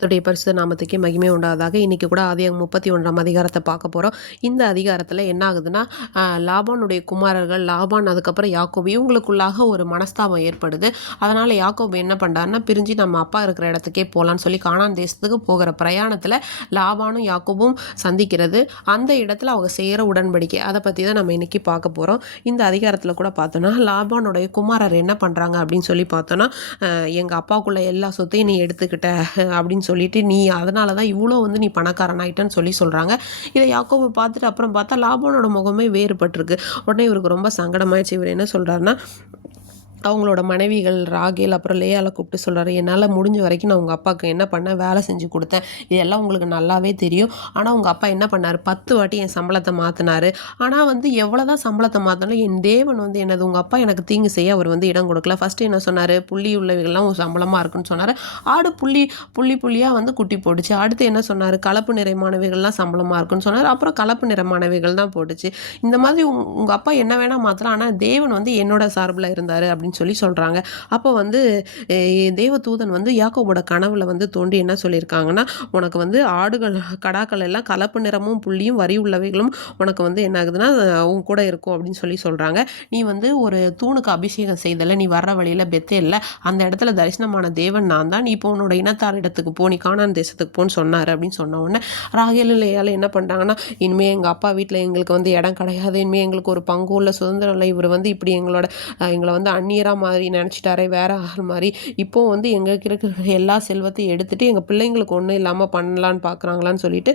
கர்த்தருடைய பரிசுத்த நாமத்துக்கே மகிமை உண்டாவதாக. இன்றைக்கி கூட ஆதியாகமம் 31ஆம் அதிகாரத்தை பார்க்க போகிறோம். இந்த அதிகாரத்தில் என்ன ஆகுதுன்னா, லாபானுடைய குமாரர்கள் லாபான் அதுக்கப்புறம் யாக்கோபு இவங்களுக்குள்ளாக ஒரு மனஸ்தாபம் ஏற்படுது. அதனால் யாக்கோபு என்ன பண்ணுறாருன்னா, பிரிஞ்சு நம்ம அப்பா இருக்கிற இடத்துக்கே போகலான்னு சொல்லி கானான் தேசத்துக்கு போகிற பிரயாணத்தில் லாபானும் யாக்கோபும் சந்திக்கிறது. அந்த இடத்துல அவங்க செய்கிற உடன்படிக்கை அதை பற்றி தான் நம்ம இன்றைக்கி பார்க்க போகிறோம். இந்த அதிகாரத்தில் கூட பார்த்தோன்னா, லாபானுடைய குமாரர் என்ன பண்ணுறாங்க அப்படின்னு சொல்லி பார்த்தோன்னா, எங்கள் அப்பாவுக்குள்ள எல்லா சொத்தையும் நீ எடுத்துக்கிட்ட அப்படின்னு சொல்லிட்டு நீ அதனால தான் இவ்வளோ வந்து நீ பணக்காரன் ஆயிட்டன்னு சொல்கிறாங்க. இதை யாக்கோபு பார்த்துட்டு அப்புறம் பார்த்தா லாபானோட முகமே வேறுபட்டிருக்கு. உடனே இவருக்கு ரொம்ப சங்கடமாயிடுச்சு. இவர் என்ன சொல்கிறாருன்னா, அவங்களோட மனைவிகள் ராகேல் அப்புறம் லேயால கூப்பிட்டு சொல்கிறாரு, என்னால் முடிஞ்ச வரைக்கும் நான் உங்கள் அப்பாவுக்கு என்ன பண்ணேன், வேலை செஞ்சு கொடுத்தேன், இதெல்லாம் உங்களுக்கு நல்லாவே தெரியும். ஆனால் உங்கள் அப்பா என்ன பண்ணார், 10 வாட்டி என் சம்பளத்தை மாற்றினார். ஆனால் வந்து எவ்வளோ தான் சம்பளத்தை மாற்றினாலும் என் தேவன் வந்து என்னது, உங்கள் அப்பா எனக்கு தீங்கு செய்ய அவர் வந்து இடம் கொடுக்கல. ஃபஸ்ட்டு என்ன சொன்னார், புள்ளி உள்ளவைகள்லாம் ஒரு சம்பளமாக இருக்குன்னு சொன்னார். ஆடு புள்ளியாக வந்து குட்டி போட்டுச்சு. அடுத்து என்ன சொன்னார், கலப்பு நிறைமானவைகள்லாம் சம்பளமாக இருக்குன்னு சொன்னார். அப்புறம் கலப்பு நிறமானவைகள் தான் போட்டுச்சு. இந்த மாதிரி உங்கள் அப்பா என்ன வேணால் மாற்றலாம், ஆனால் தேவன் வந்து என்னோட சார்பில் இருந்தார் அப்படின்னு சொல்லி சொல்கிறாங்க. அப்போ வந்து தேவதூதன் வந்து யாக்கோபோட கனவுல வந்து தோண்டி என்ன சொல்லியிருக்காங்கன்னா, உனக்கு வந்து ஆடுகள் கடாக்கள் எல்லாம் கலப்பு நிறமும் புள்ளியும் வரி உள்ளவைகளும் உனக்கு வந்து என்ன ஆகுதுன்னா உன் கூட இருக்கும் அப்படின்னு சொல்லி சொல்கிறாங்க. நீ வந்து ஒரு தூணுக்கு அபிஷேகம் செய்தல, நீ வர்ற வழியில் பெத்தேல்ல அந்த இடத்துல தரிசனமான தேவன் நான் தான், நீ இப்போ உன்னோட இனத்தார் இடத்துக்கு போ, நீ கானான் தேசத்துக்கு போன்னு சொன்னார் அப்படின்னு சொன்ன உடனே ராகேல் லேயால் என்ன பண்ணுறாங்கன்னா, இனிமேல் எங்கள் அப்பா வீட்டில் எங்களுக்கு வந்து இடம் கிடையாது, இனிமேல் எங்களுக்கு ஒரு பங்கு உள்ள சுதந்திரம் இல்லை, இவர் வந்து இப்படி எங்களை வந்து அந்நியராக மாதிரி நினச்சிட்டாரே, வேற ஆள் மாதிரி இப்போ வந்து எங்களுக்கு இருக்கிற எல்லா செல்வத்தையும் எடுத்துட்டு எங்கள் பிள்ளைங்களுக்கு ஒன்றும் இல்லாமல் பண்ணலான்னு பார்க்குறாங்களான்னு சொல்லிட்டு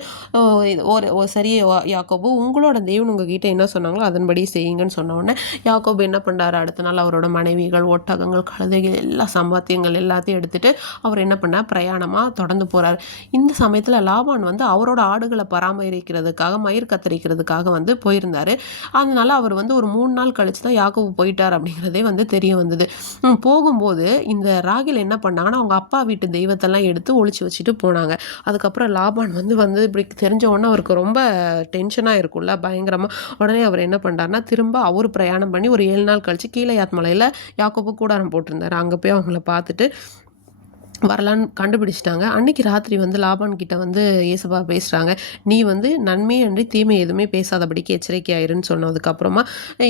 ஒரு சரி யாக்கோபு, உங்களோட தேவன் உங்ககிட்ட என்ன சொன்னாங்களோ அதன்படி செய்யுங்கன்னு சொன்ன உடனே யாக்கோபு என்ன பண்ணுறாரு, அடுத்த நாள் அவரோட மனைவிகள் ஒட்டகங்கள் கழுதைகள் எல்லா சம்பாத்தியங்கள் எல்லாத்தையும் எடுத்துட்டு அவர் என்ன பண்ணார், பிரயாணமாக தொடர்ந்து போகிறார். இந்த சமயத்தில் லாபான் வந்து அவரோட ஆடுகளை பராமரிக்கிறதுக்காக மயிர் கத்தரிக்கிறதுக்காக வந்து போயிருந்தார். அதனால அவர் வந்து ஒரு 3 நாள் கழிச்சு தான் யாக்கோபு போயிட்டார் அப்படிங்கிறதே வந்து தெரிய வந்தது. போகும்போது இந்த ராகேல் என்ன பண்ணாங்கன்னா, அவங்க அப்பா வீட்டு தெய்வத்தெல்லாம் எடுத்து ஒளிச்சு வச்சுட்டு போனாங்க. அதுக்கப்புறம் லாபான் வந்து இப்படி தெரிஞ்ச உடனே அவருக்கு ரொம்ப டென்ஷனாக இருக்கும்ல, பயங்கரமாக. உடனே அவர் என்ன பண்ணுறாருனா, திரும்ப அவர் பிரயாணம் பண்ணி ஒரு 7 நாள் கழிச்சு கீலேயாத் மலையில் யாக்கோபு கூடாரம் போட்டிருந்தார். அங்கே போய் அவங்கள பார்த்துட்டு வரலான்னு கண்டுபிடிச்சிட்டாங்க. அன்றைக்கி ராத்திரி வந்து லாபான் கிட்ட வந்து ஏசப்பா பேசுகிறாங்க, நீ வந்து நன்மையே அன்றி தீமை எதுவுமே பேசாதபடிக்கு எச்சரிக்கையாயிருன்னு சொன்னதுக்கப்புறமா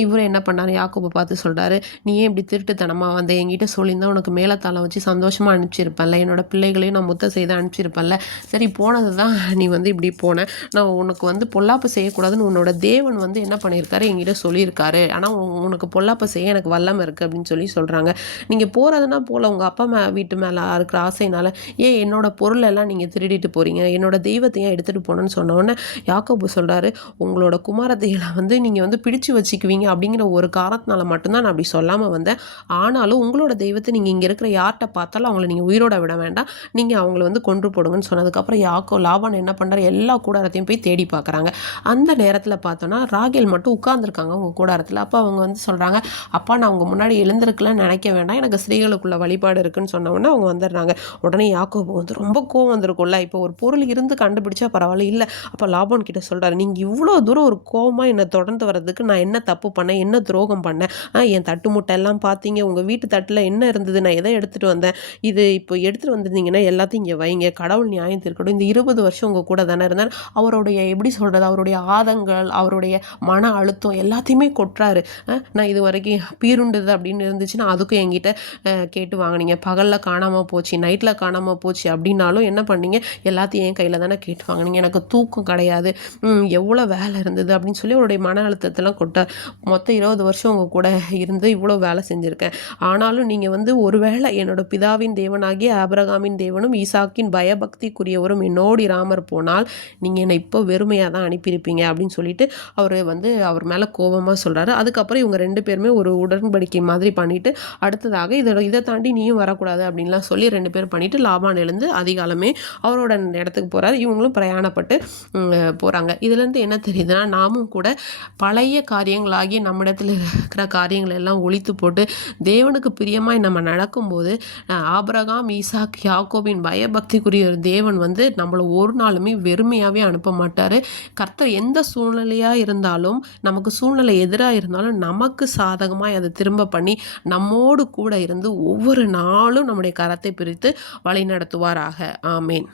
இவர் என்ன பண்ணார், யாக்கோபை பார்த்து சொல்கிறாரு, நீ ஏன் இப்படி திருட்டுத்தனமாக வந்த, என்கிட்ட சொல்லியிருந்தா உனக்கு மேலத்தாளம் வச்சு சந்தோஷமாக அனுப்பிச்சிருப்பேன்ல, என்னோட பிள்ளைகளையும் நான் முத்த செய்து அனுப்பிச்சிருப்பேன்ல, சரி போனது தான் நீ வந்து இப்படி போன, நான் உனக்கு வந்து பொல்லாப்பு செய்யக்கூடாதுன்னு உன்னோட தேவன் வந்து என்ன பண்ணியிருக்காரு, என்கிட்ட சொல்லியிருக்காரு, ஆனால் உனக்கு பொல்லாப்பு செய்ய எனக்கு வல்லமை இருக்குது அப்படின்னு சொல்கிறாங்க. நீங்கள் போகிறதுனா போல் உங்கள் அப்பா வீட்டு மேலே இருக்கிற ஆசைனால ஏன் என்னோட பொருள் எல்லாம் நீங்கள் திருடிட்டு போகிறீங்க, என்னோட தெய்வத்தையும் எடுத்துகிட்டு போனேன்னு சொன்னோன்னே யாக்கோபு சொல்கிறாரு, உங்களோட குமாரத்தைகளை வந்து நீங்கள் வந்து பிடிச்சு வச்சுக்குவீங்க அப்படிங்கிற ஒரு காரணத்தினால மட்டும்தான் நான் அப்படி சொல்லாமல் வந்தேன். ஆனாலும் உங்களோட தெய்வத்தை நீங்கள் இங்கே இருக்கிற யார்கிட்ட பார்த்தாலும் அவங்கள நீங்கள் உயிரோட விட வேண்டாம், நீங்கள் அவங்கள வந்து கொன்று போடுங்கன்னு சொன்னதுக்கப்புறம் லாபான் என்ன பண்ணுறாரு, எல்லா கூடாரத்தையும் போய் தேடி பார்க்குறாங்க. அந்த நேரத்தில் பார்த்தோன்னா ராகேல் மட்டும் உட்கார்ந்துருக்காங்க அவங்க கூடாரத்தில். அப்போ அவங்க வந்து சொல்கிறாங்க, அப்பா நான் அவங்க முன்னாடி எழுந்திருக்கலாம்னு நினைக்க வேண்டாம், எனக்கு ஸ்திரீகளுக்குள்ள வழிபாடு இருக்குன்னு சொன்னோன்னே அவங்க வந்துடுறாங்க. உடனே யாக்கோபு வந்து ரொம்ப கோவம் வந்திருக்கும்ல, இப்போ ஒரு பொருள் இருந்து கண்டுபிடிச்சா பரவாயில்ல, இல்லை அப்போ லாபான் கிட்ட சொல்கிறாரு, நீங்கள் இவ்வளோ தூரம் ஒரு கோவமாக என்னை தொடர்ந்து வர்றதுக்கு நான் என்ன தப்பு பண்ணேன், என்ன துரோகம் பண்ணேன், என் தட்டு முட்டை எல்லாம் பார்த்தீங்க, உங்கள் வீட்டு தட்டில் என்ன இருந்தது, நான் எதை எடுத்துகிட்டு வந்தேன், இது இப்போ எடுத்துகிட்டு வந்திருந்தீங்கன்னா எல்லாத்தையும் இங்கே வைங்க, கடவுள் நியாயம் தீர்க்கட்டும், இந்த 20 வருஷம் உங்கள் கூட தானே இருந்தார். அவருடைய எப்படி சொல்கிறது, அவருடைய ஆதங்கள் அவருடைய மன அழுத்தம் எல்லாத்தையுமே கொட்டுறாரு. நான் இது வரைக்கும் பீருண்டுது அப்படின்னு இருந்துச்சுன்னா அதுக்கும் என்கிட்ட கேட்டு வாங்கினீங்க, பகலில் காணாமல் போச்சு, நைட்டில் காணாமல் போச்சு அப்படின்னாலும் என்ன பண்ணீங்க, எல்லாத்தையும் என் கையில் தானே கேட்டு வாங்கினீங்க, எனக்கு தூக்கம் கிடையாது, எவ்வளோ வேலை இருந்தது அப்படின்னு சொல்லி அவருடைய மன அழுத்தத்தெல்லாம் கொட்டார். மொத்தம் 20 வருஷம் உங்கள் கூட இருந்து இவ்வளோ வேலை செஞ்சுருக்கேன், ஆனாலும் நீங்கள் வந்து ஒருவேளை என்னோட பிதாவின் தேவனாகிய ஆபிரகாமின் தேவனும் ஈசாக்கின் பயபக்திக்குரியவரும் என்னோடு இராமற் போனால் நீங்கள் என்னை இப்போ வெறுமையாக தான் அனுப்பியிருப்பீங்க அப்படின்னு சொல்லிட்டு அவர் வந்து அவர் மேலே கோபமாக சொல்கிறாரு. அதுக்கப்புறம் இவங்க 2 பேருமே ஒரு உடன்படிக்கை மாதிரி பண்ணிவிட்டு அடுத்ததாக இதை தாண்டி நீயும் வரக்கூடாது அப்படின்லாம் சொல்லி 2 பேரும் பண்ணிவிட்டு லாபான் எழுந்து அதிகாலமே அவரோட இடத்துக்கு போகிறார். இவங்களும் பிரயாணப்பட்டு போகிறாங்க. இதுலேருந்து என்ன தெரியுதுன்னா, நாமும் கூட பழைய காரியங்களாகி நம்மிடத்தில் இருக்கிற காரியங்கள் எல்லாம் ஒழித்து போட்டு தேவனுக்கு பிரியமாய் நம்ம நடக்கும்போது ஆபிரகாம் ஈசாக் யாக்கோபின் பயபக்திக்குரிய ஒரு தேவன் வந்து நம்மளை ஒரு நாளுமே வெறுமையாகவே அனுப்ப மாட்டார். கர்த்தர் எந்த சூழ்நிலையாக இருந்தாலும், நமக்கு சூழ்நிலை எதிராக இருந்தாலும் நமக்கு சாதகமாக அதை திரும்ப பண்ணி நம்மோடு கூட இருந்து ஒவ்வொரு நாளும் நம்முடைய கரத்தை பிரித்து ஆசீர்வதித்து வழிநடத்துவாராக. ஆமேன்.